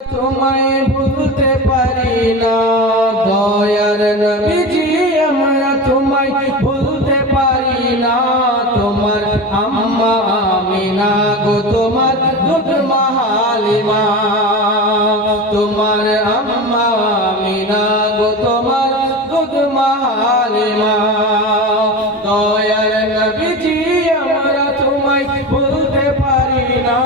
তোমায় ভুলতে পারি না দয়ার নবীজি আমরা তোমায় ভুলতে পারি না তোমার আম্মা আমিনা গো তোমার দুধ মা হালিমা তোমার আম্মা আমিনা গো তোমার দুধ মা হালিমা দয়ার নবীজি আমরা তোমায় ভুলতে পারি না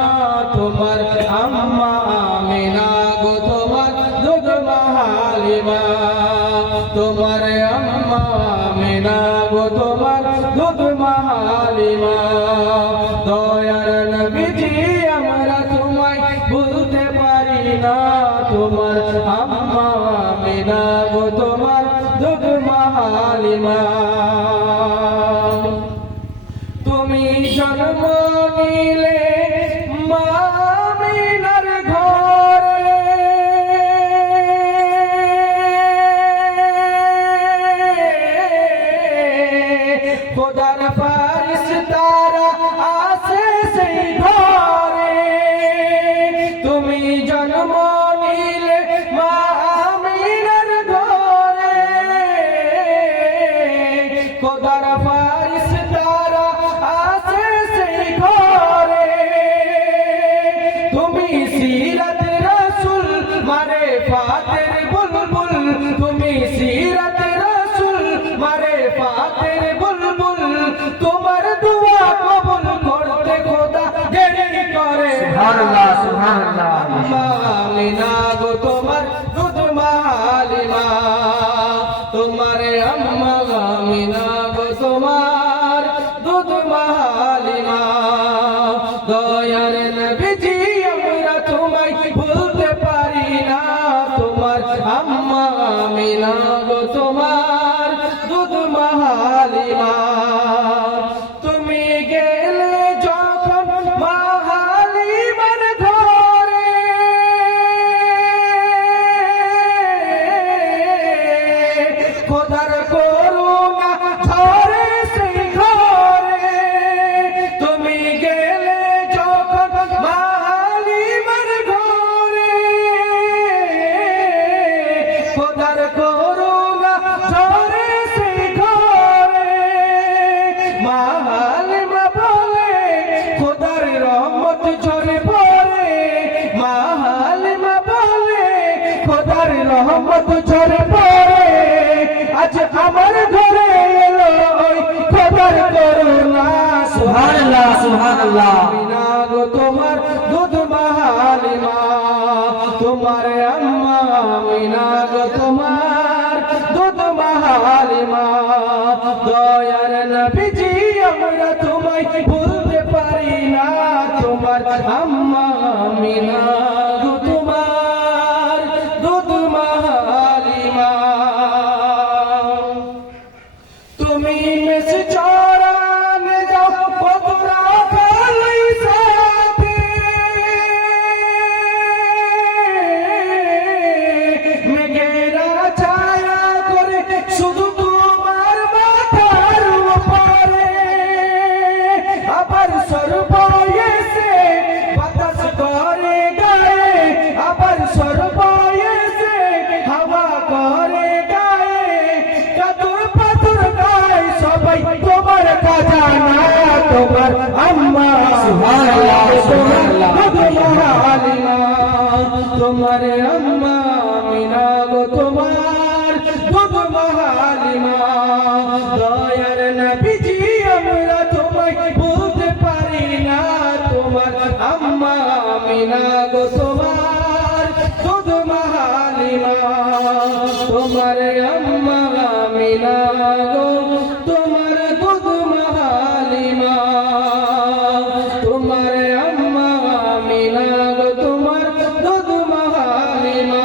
তোমার আম্মা আমিনা গো তোমার দুধ মা হালিমা তোমার আম্মা আমিনা গো তোমার দুধ মা হালিমা দয়ার নবীজি আমরা তোমায় ভুলতে পারি না তোমার আম্মা আমিনা গো তোমার দুধ মা হালিমা তুমি জন্ম নিলে মা আমিনার ঘরে খোদার ফেরেশতারা আসে সেই ঘরে তুমি জন্ম নিলে মা আমিনার ঘরে খোদার ফেরেশতারা আসে সেই ঘরে তুমি সিরাত রাসূল মারে ফাতের বুলবুল তুমি সিরাত রাসূল মারে ফাতের বুলবুল তোমার দোয়া কবুল করতে খোদা দেরি করে সুবহানাল্লাহ সুবহানাল্লাহ আম্মা আমিনা গো তোমার দুধ মা হালিমা তোমার আম্মা আমিনা গো তোমার দুধ মা হালিমা দয়ার নবীজি আমরা তোমায় ভুলতে পারি না তোমার আম্মা আমিনা গো তোমার দুধ মা হালিমা তুমি গেলে যখন মা হালিমার ঘরে খোদার করুণা ঝরে সেই ঘরে তুমি গেলে যখন মা হালিমার ঘরে খোদার করুণা ঝরে সেই ঘরে মা হালিমা বলে খোদার রহমত ঝরে পড়ে মা হালিমা বলে খোদার রহমত ঝরে পড়ে আজ আমার ঘরে এলো ওই খোদার করুণা সুবহানাল্লাহ সুবহানাল্লাহ আমিনা গো তোমার দুধ মা হালিমা তোমার আম্মা আমিনা গো তোমার দুধ মা হালিমা দয়ার নবীজি আমরা তোমায় ভুলতে পারি না তোমার আম্মা আমিনা গো তোমার দুধ মা হালিমা তুমি মেস চরানে যাও কতরা খালি সাথে মেঘেরা ছায়া করে শুধু তোমার মাথার উপরে আবার সর্বয়েসে বাতাস করে গায়ে আবার সর্বয়েসে হাওয়া করে গায়ে কাদর পাথর গায়ে সবাই তোমার খাজানা তোমার আম্মা সুবহানাল্লাহ সুবহানাল্লাহ তোমার আম্মা আমিনা গো তোমার দুধ মা হালিমা দয়ার নবীজি আমরা তোমায় ভুলতে পারি না তোমার আম্মা আমিনা গো তোমার দুধ মা হালিমা তোমার আম্মা আমিনা গো তোমার দুধ মা হালিমা তোমার আম্মা আমিনা গো তোমার দুধ মা হালিমা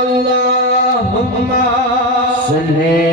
আল্লাহুম্মা সাল্লি